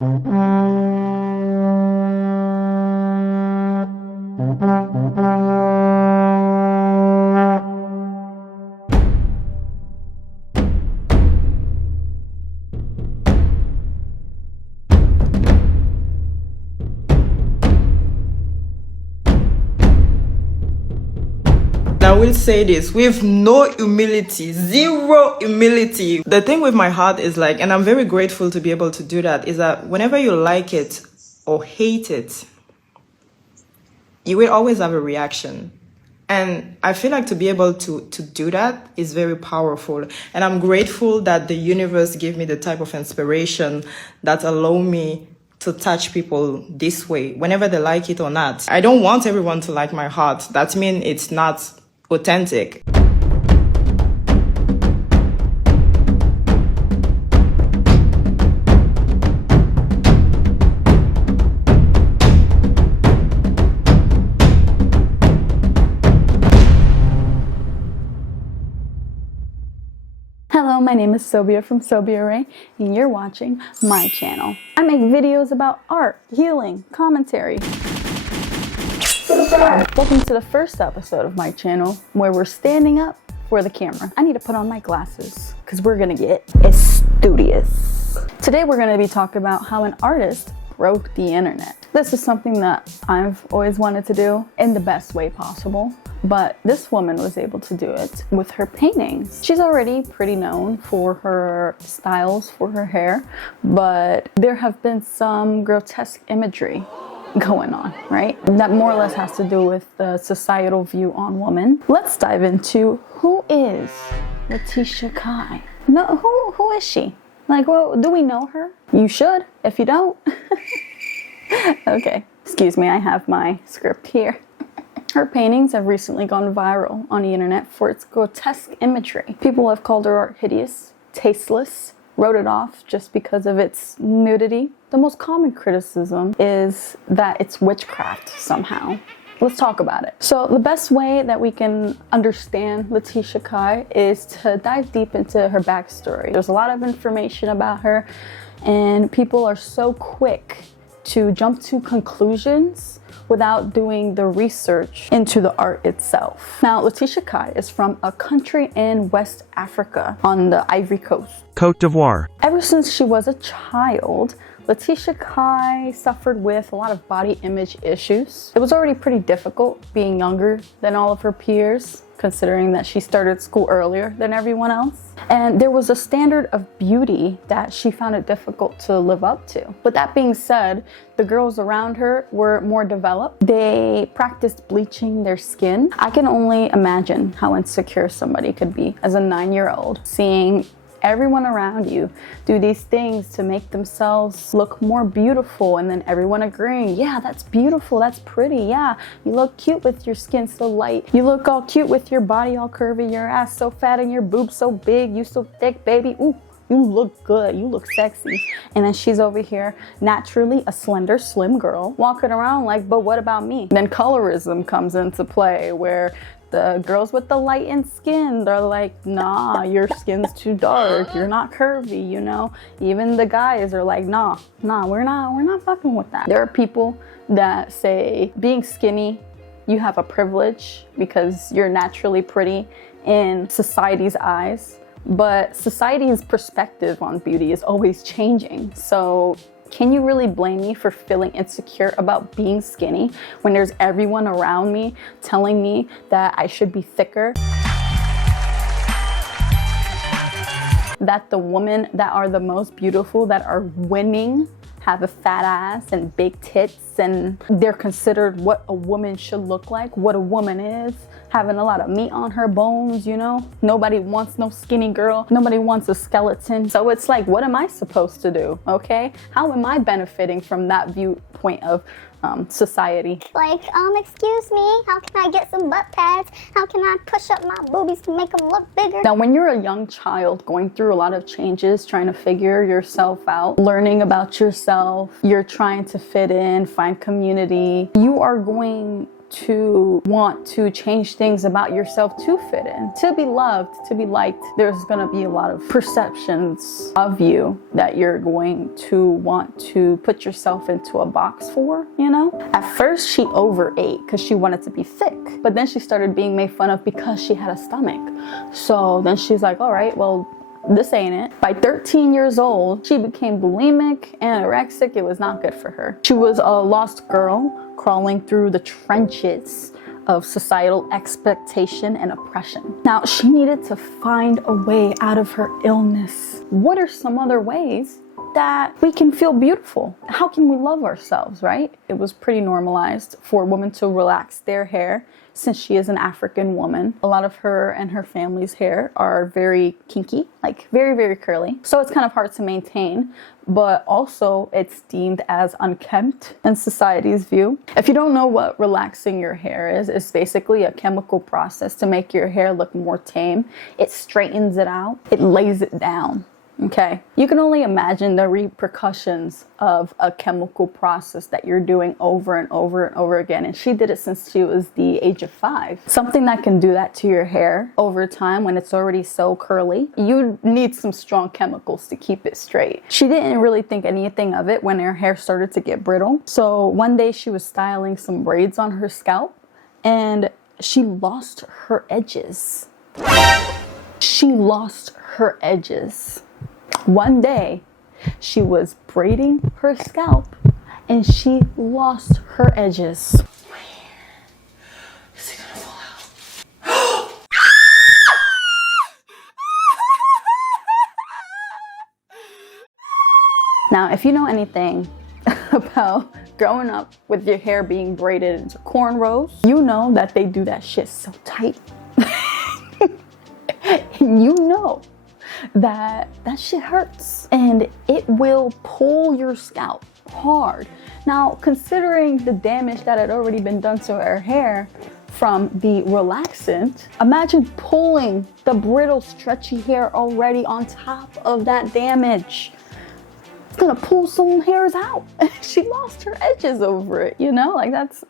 I will say this with no humility, zero humility. The thing with my heart is like, and I'm very grateful to be able to do that, is that whenever you like it or hate it, you will always have a reaction. And I feel like to be able to do that is very powerful. And I'm grateful that the universe gave me the type of inspiration that allow me to touch people this way, whenever they like it or not. I don't want everyone to like my heart. That means it's not authentic. Hello, my name is Sobia from Sobia Ray, and you're watching my channel. I make videos about art, healing, commentary. Welcome to the first episode of my channel where we're standing up for the camera. I need to put on my glasses because we're gonna get studious. Today we're gonna be talking about how an artist broke the internet. This is something that I've always wanted to do in the best way possible, but this woman was able to do it with her paintings. She's already pretty known for her styles for her hair, but there have been some grotesque imagery going on, right? That more or less has to do with the societal view on women. Let's dive into who is Laetitia Kai. No, who is she? Like, well, do we know her? You should, if you don't. Okay, excuse me, I have my script here. Her paintings have recently gone viral on the internet for its grotesque imagery. People have called her art hideous, tasteless, wrote it off just because of its nudity. The most common criticism is that it's witchcraft somehow. Let's talk about it. So the best way that we can understand Laetitia Kai is to dive deep into her backstory. There's a lot of information about her, and people are so quick to jump to conclusions without doing the research into the art itself. Now, Laetitia Kai is from a country in West Africa on the Ivory Coast, Côte d'Ivoire. Ever since she was a child, Laetitia Kai suffered with a lot of body image issues. It was already pretty difficult being younger than all of her peers, considering that she started school earlier than everyone else. And there was a standard of beauty that she found it difficult to live up to. But that being said, the girls around her were more developed. They practiced bleaching their skin. I can only imagine how insecure somebody could be as a 9-year-old, seeing everyone around you do these things to make themselves look more beautiful, and then everyone agreeing, yeah, that's beautiful, that's pretty, yeah, you look cute with your skin so light, you look all cute with your body all curvy, your ass so fat and your boobs so big, you so thick, baby, ooh, you look good, you look sexy. And then she's over here, naturally a slender, slim girl, walking around like, but what about me? Then colorism comes into play, where the girls with the lightened skin, they're like, nah, your skin's too dark, you're not curvy, you know? Even the guys are like, nah, we're not fucking with that. There are people that say being skinny, you have a privilege because you're naturally pretty in society's eyes, but society's perspective on beauty is always changing. So can you really blame me for feeling insecure about being skinny when there's everyone around me telling me that I should be thicker? That the women that are the most beautiful, that are winning, have a fat ass and big tits, and they're considered what a woman should look like, what a woman is, having a lot of meat on her bones, you know? Nobody wants no skinny girl. Nobody wants a skeleton. So it's like, what am I supposed to do, okay? How am I benefiting from that viewpoint of society? Like, excuse me, how can I get some butt pads? How can I push up my boobies to make them look bigger? Now, when you're a young child going through a lot of changes, trying to figure yourself out, learning about yourself, you're trying to fit in, find community, you are going to want to change things about yourself to fit in, to be loved, to be liked. There's gonna be a lot of perceptions of you that you're going to want to put yourself into a box for, you know? At first, she overate because she wanted to be thick, but then she started being made fun of because she had a stomach. So then she's like, all right, well, this ain't it. By 13 years old, she became bulimic and anorexic. It was not good for her. She was a lost girl crawling through the trenches of societal expectation and oppression. Now, she needed to find a way out of her illness. What are some other ways that we can feel beautiful? How can we love ourselves, right? It was pretty normalized for women to relax their hair since she is an African woman. A lot of her and her family's hair are very kinky, like very, very curly. So it's kind of hard to maintain, but also it's deemed as unkempt in society's view. If you don't know what relaxing your hair is, it's basically a chemical process to make your hair look more tame. It straightens it out, it lays it down. Okay, you can only imagine the repercussions of a chemical process that you're doing over and over and over again. And she did it since she was the age of 5. Something that can do that to your hair over time when it's already so curly, you need some strong chemicals to keep it straight. She didn't really think anything of it when her hair started to get brittle. So one day she was styling some braids on her scalp and she lost her edges. She lost her edges. One day, she was braiding her scalp and she lost her edges. Where is it gonna fall out? Now, if you know anything about growing up with your hair being braided into cornrows, you know that they do that shit so tight. And you know that shit hurts and it will pull your scalp hard. Now, considering the damage that had already been done to her hair from the relaxant, imagine pulling the brittle, stretchy hair already on top of that damage. It's gonna pull some hairs out. She lost her edges over it, you know? Like, that's...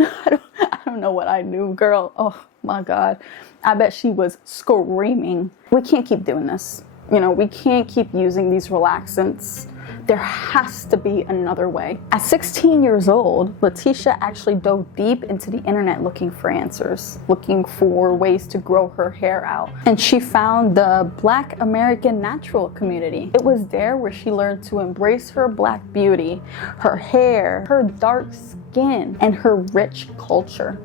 I don't know what I knew, girl. Oh my God. I bet she was screaming. We can't keep doing this. You know, we can't keep using these relaxants. There has to be another way. At 16 years old, Laeticia actually dove deep into the internet looking for answers, looking for ways to grow her hair out. And she found the Black American natural community. It was there where she learned to embrace her Black beauty, her hair, her dark skin, and her rich culture.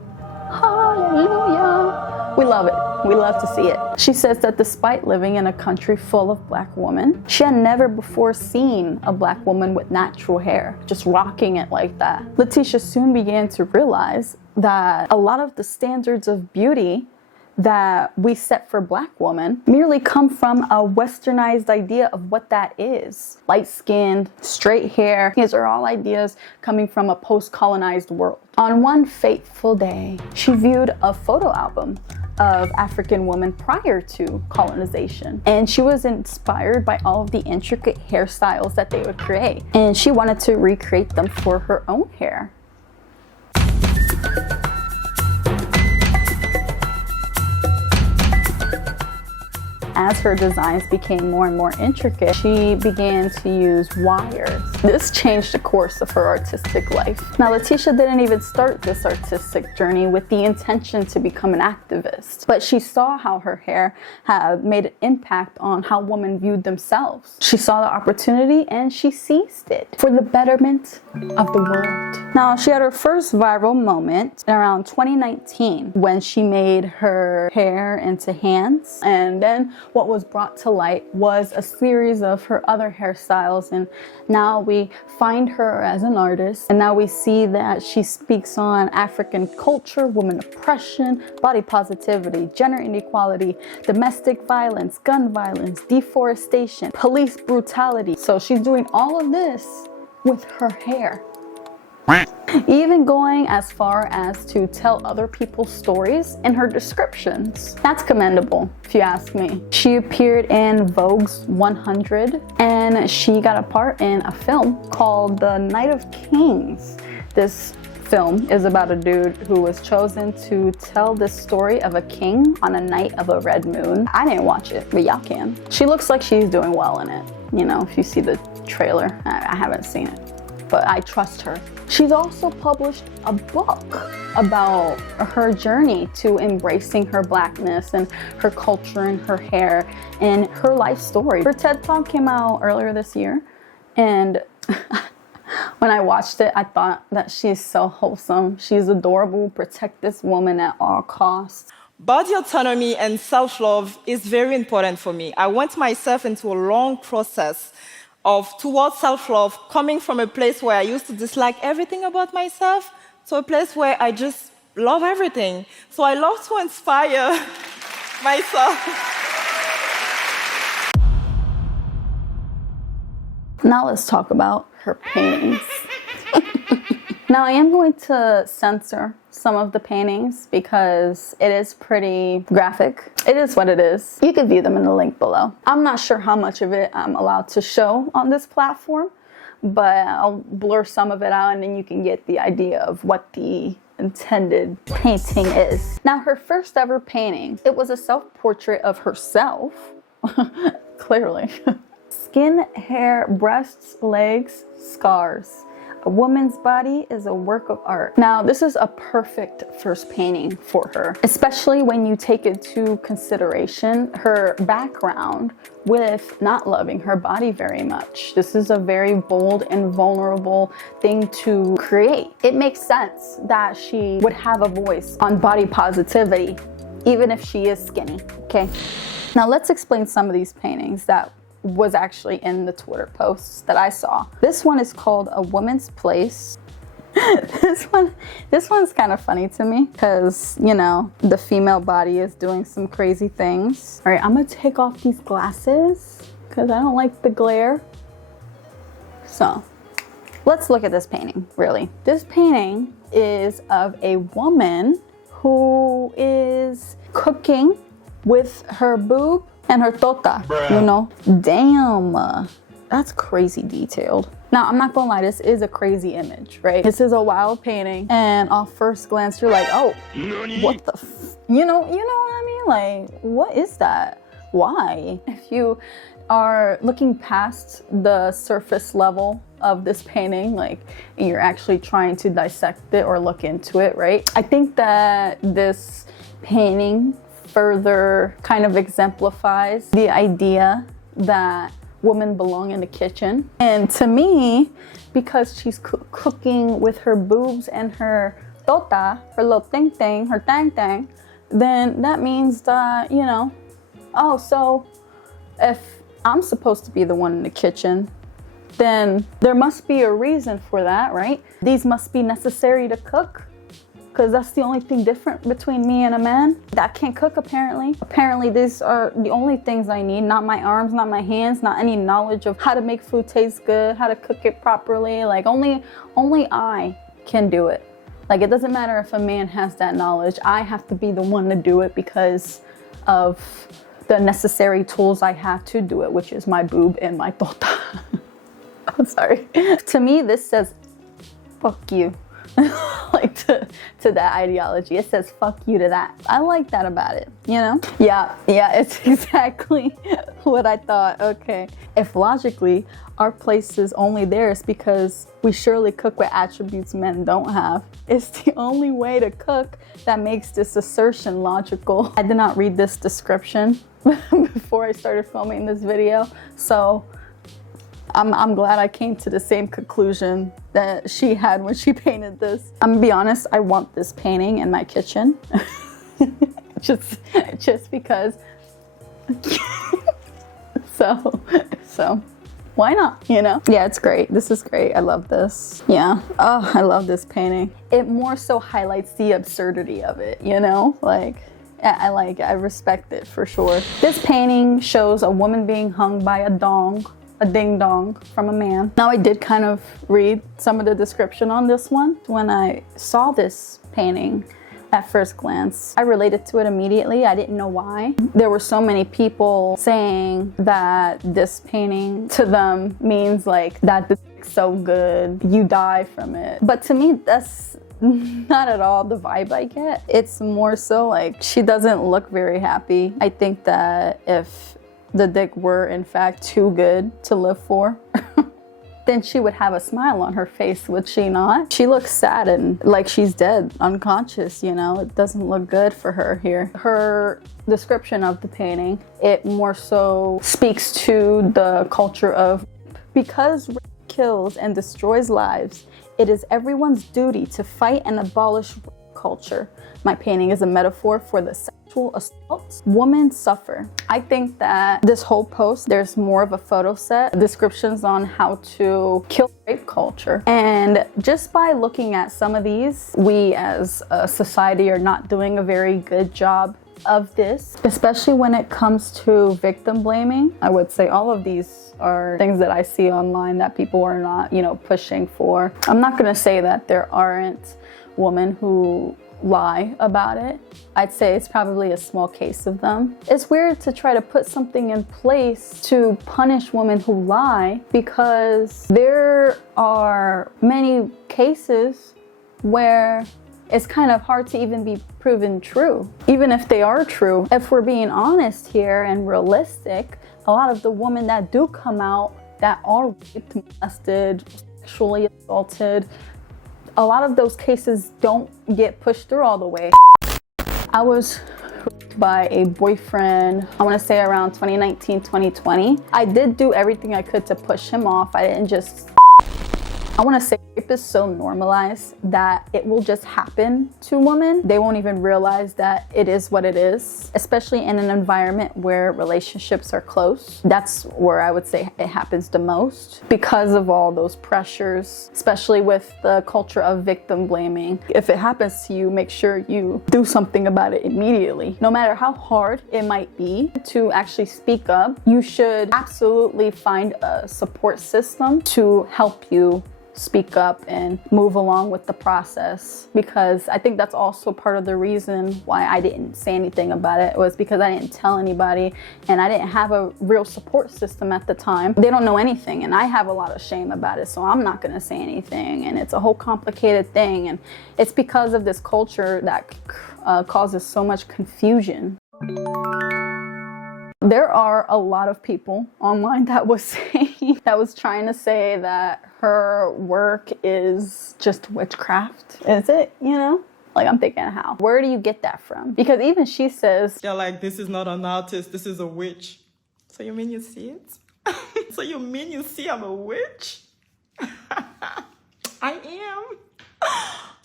Hallelujah. We love it. We love to see it. She says that despite living in a country full of Black women, she had never before seen a Black woman with natural hair, just rocking it like that. Laeticia soon began to realize that a lot of the standards of beauty that we set for Black women merely come from a westernized idea of what that is. Light-skinned, straight hair. These are all ideas coming from a post-colonized world. On one fateful day, she viewed a photo album of African women prior to colonization. And she was inspired by all of the intricate hairstyles that they would create. And she wanted to recreate them for her own hair. As her designs became more and more intricate, she began to use wires. This changed the course of her artistic life. Now, Laeticia didn't even start this artistic journey with the intention to become an activist, but she saw how her hair had made an impact on how women viewed themselves. She saw the opportunity and she seized it for the betterment of the world. Now, she had her first viral moment around 2019 when she made her hair into hands, and then what was brought to light was a series of her other hairstyles, and now we find her as an artist, and now we see that she speaks on African culture, women oppression, body positivity, gender inequality, domestic violence, gun violence, deforestation, police brutality. So she's doing all of this with her hair. Even going as far as to tell other people's stories in her descriptions. That's commendable, if you ask me. She appeared in Vogue's 100, and she got a part in a film called The Night of Kings. This film is about a dude who was chosen to tell this story of a king on a night of a red moon. I didn't watch it, but y'all can. She looks like she's doing well in it. You know, if you see the trailer, I haven't seen it, but I trust her. She's also published a book about her journey to embracing her blackness and her culture and her hair and her life story. Her TED Talk came out earlier this year, and when I watched it, I thought that she's so wholesome. She's adorable. Protect this woman at all costs. Body autonomy and self-love is very important for me. I went myself into a long process towards self-love, coming from a place where I used to dislike everything about myself to a place where I just love everything. So I love to inspire myself. Now let's talk about her paintings. Now I am going to censor some of the paintings because it is pretty graphic. It is what it is. You can view them in the link below. I'm not sure how much of it I'm allowed to show on this platform, but I'll blur some of it out and then you can get the idea of what the intended painting is. Now her first ever painting, it was a self-portrait of herself, clearly. Skin, hair, breasts, legs, scars. A woman's body is a work of art. Now, this is a perfect first painting for her, especially when you take into consideration her background with not loving her body very much. This is a very bold and vulnerable thing to create. It makes sense that she would have a voice on body positivity, even if she is skinny, okay? Now, let's explain some of these paintings that was actually in the Twitter posts that I saw. This one is called A Woman's Place. This one's kind of funny to me because, you know, the female body is doing some crazy things. All right, I'm gonna take off these glasses because I don't like the glare. So let's look at this painting, really. This painting is of a woman who is cooking with her boob and her tota, you know? Damn, that's crazy detailed. Now, I'm not gonna lie, this is a crazy image, right? This is a wild painting, and off first glance, you're like, oh, what the you know what I mean? Like, what is that? Why? If you are looking past the surface level of this painting, like, you're actually trying to dissect it or look into it, right? I think that this painting further kind of exemplifies the idea that women belong in the kitchen. And to me, because she's cooking with her boobs and her tota, her little thing, her tang, then that means that, you know, oh, so if I'm supposed to be the one in the kitchen, then there must be a reason for that, right? These must be necessary to cook, because that's the only thing different between me and a man that can't cook, apparently. Apparently, these are the only things I need, not my arms, not my hands, not any knowledge of how to make food taste good, how to cook it properly. Like, only I can do it. Like, it doesn't matter if a man has that knowledge. I have to be the one to do it because of the necessary tools I have to do it, which is my boob and my tota. I'm sorry. To me, this says, fuck you. Like to that ideology. It says fuck you to that. I like that about it, you know? Yeah, it's exactly what I thought. Okay. If logically our place is only theirs because we surely cook with attributes men don't have, it's the only way to cook that makes this assertion logical. I did not read this description before I started filming this video, so I'm glad I came to the same conclusion that she had when she painted this. I'm gonna be honest, I want this painting in my kitchen. just because. so why not, you know? Yeah, it's great. This is great. I love this. Yeah. Oh, I love this painting. It more so highlights the absurdity of it, you know? Like, I like it. I respect it for sure. This painting shows a woman being hung by a ding dong from a man. Now, I did kind of read some of the description on this one. When I saw this painting at first glance, I related to it immediately. I didn't know why. There were so many people saying that this painting to them means like that the dick's so good, you die from it. But to me, that's not at all the vibe I get. It's more so like she doesn't look very happy. I think that if the dick were in fact too good to live for, then she would have a smile on her face, would she not? She looks sad and like she's dead, unconscious, you know? It doesn't look good for her here. Her description of the painting, it more so speaks to the culture of, because rape kills and destroys lives, it is everyone's duty to fight and abolish rape culture. My painting is a metaphor for the sexual assault women suffer. I think that this whole post, there's more of a photo set, descriptions on how to kill rape culture. And just by looking at some of these, we as a society are not doing a very good job of this, especially when it comes to victim blaming. I would say all of these are things that I see online that people are not, you know, pushing for. I'm not gonna say that there aren't women who lie about it. I'd say it's probably a small case of them. It's weird to try to put something in place to punish women who lie, because there are many cases where it's kind of hard to even be proven true. Even if they are true, if we're being honest here and realistic, a lot of the women that do come out that are raped, molested, sexually assaulted, a lot of those cases don't get pushed through all the way. I was raped by a boyfriend, I want to say around 2019, 2020. I did do everything I could to push him off. I didn't just... I want to say rape is so normalized that it will just happen to women. They won't even realize that it is what it is, especially in an environment where relationships are close. That's where I would say it happens the most because of all those pressures, especially with the culture of victim blaming. If it happens to you, make sure you do something about it immediately. No matter how hard it might be to actually speak up, you should absolutely find a support system to help you speak up and move along with the process, because I think that's also part of the reason why I didn't say anything about it, was because I didn't tell anybody and I didn't have a real support system at the time. They don't know anything and I have a lot of shame about it, so I'm not gonna say anything, and it's a whole complicated thing, and it's because of this culture that causes so much confusion. There are a lot of people online that was saying, that was trying to say that her work is just witchcraft. Is it, you know? Like, I'm thinking, how? Where do you get that from? Because even she says, they're like, this is not an artist, this is a witch. So you mean you see it? So you mean you see I'm a witch? I am.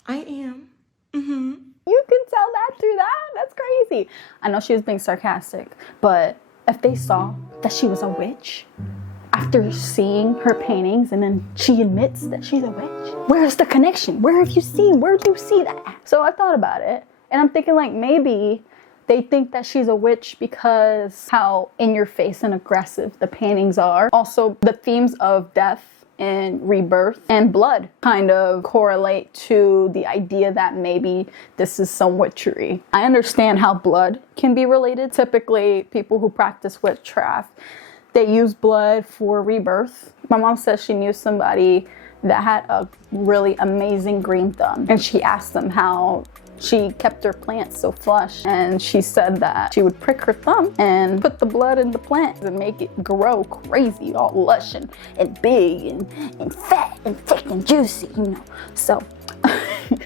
I am. Mm-hmm. You can tell that through that? That's crazy. I know she was being sarcastic, but if they saw that she was a witch after seeing her paintings and then she admits that she's a witch, where's the connection? Where do you see that? So I thought about it and I'm thinking, like, maybe they think that she's a witch because how in your face and aggressive the paintings are. Also, the themes of death and rebirth and blood kind of correlate to the idea that maybe this is some witchery. I understand how blood can be related. Typically, people who practice witchcraft, they use blood for rebirth. My mom says she knew somebody that had a really amazing green thumb, and she asked them how she kept her plants so flush, and she said that she would prick her thumb and put the blood in the plant and make it grow crazy, all lush and big and fat and thick and juicy, you know. So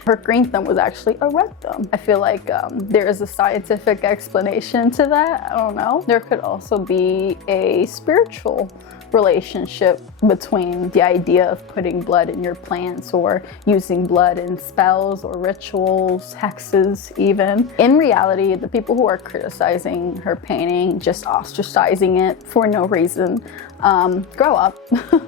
her green thumb was actually a red thumb. I feel like there is a scientific explanation to that. I don't know. There could also be a spiritual relationship between the idea of putting blood in your plants or using blood in spells or rituals, hexes even. In reality, the people who are criticizing her painting, just ostracizing it for no reason, grow up.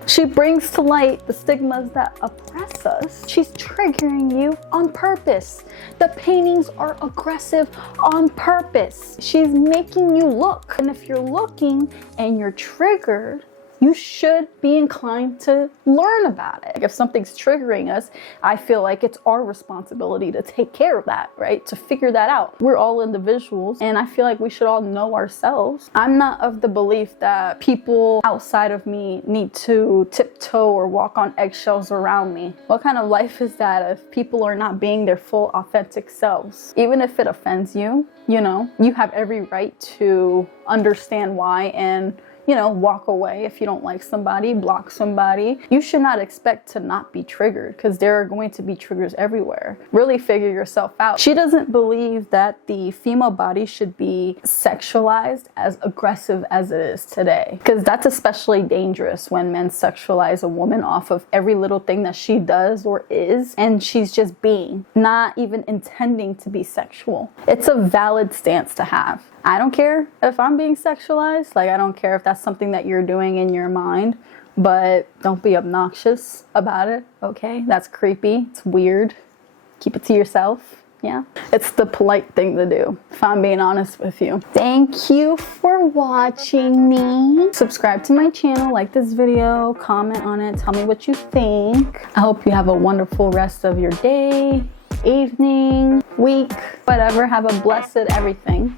She brings to light the stigmas that oppress us. She's triggering you on purpose. The paintings are aggressive on purpose. She's making you look. And if you're looking and you're triggered, you should be inclined to learn about it. If something's triggering us, I feel like it's our responsibility to take care of that, right? To figure that out. We're all individuals, and I feel like we should all know ourselves. I'm not of the belief that people outside of me need to tiptoe or walk on eggshells around me. What kind of life is that if people are not being their full authentic selves? Even if it offends you, you know, you have every right to understand why and, you know, walk away if you don't like somebody, block somebody. You should not expect to not be triggered, because there are going to be triggers everywhere. Really figure yourself out. She doesn't believe that the female body should be sexualized as aggressive as it is today, because that's especially dangerous when men sexualize a woman off of every little thing that she does or is, and she's just being, not even intending to be sexual. It's a valid stance to have. I don't care if I'm being sexualized. Like, I don't care if that's something that you're doing in your mind, but don't be obnoxious about it, okay? That's creepy. It's weird. Keep it to yourself, yeah? It's the polite thing to do, if I'm being honest with you. Thank you for watching me. Subscribe to my channel, like this video, comment on it, tell me what you think. I hope you have a wonderful rest of your day, evening, week, whatever. Have a blessed everything.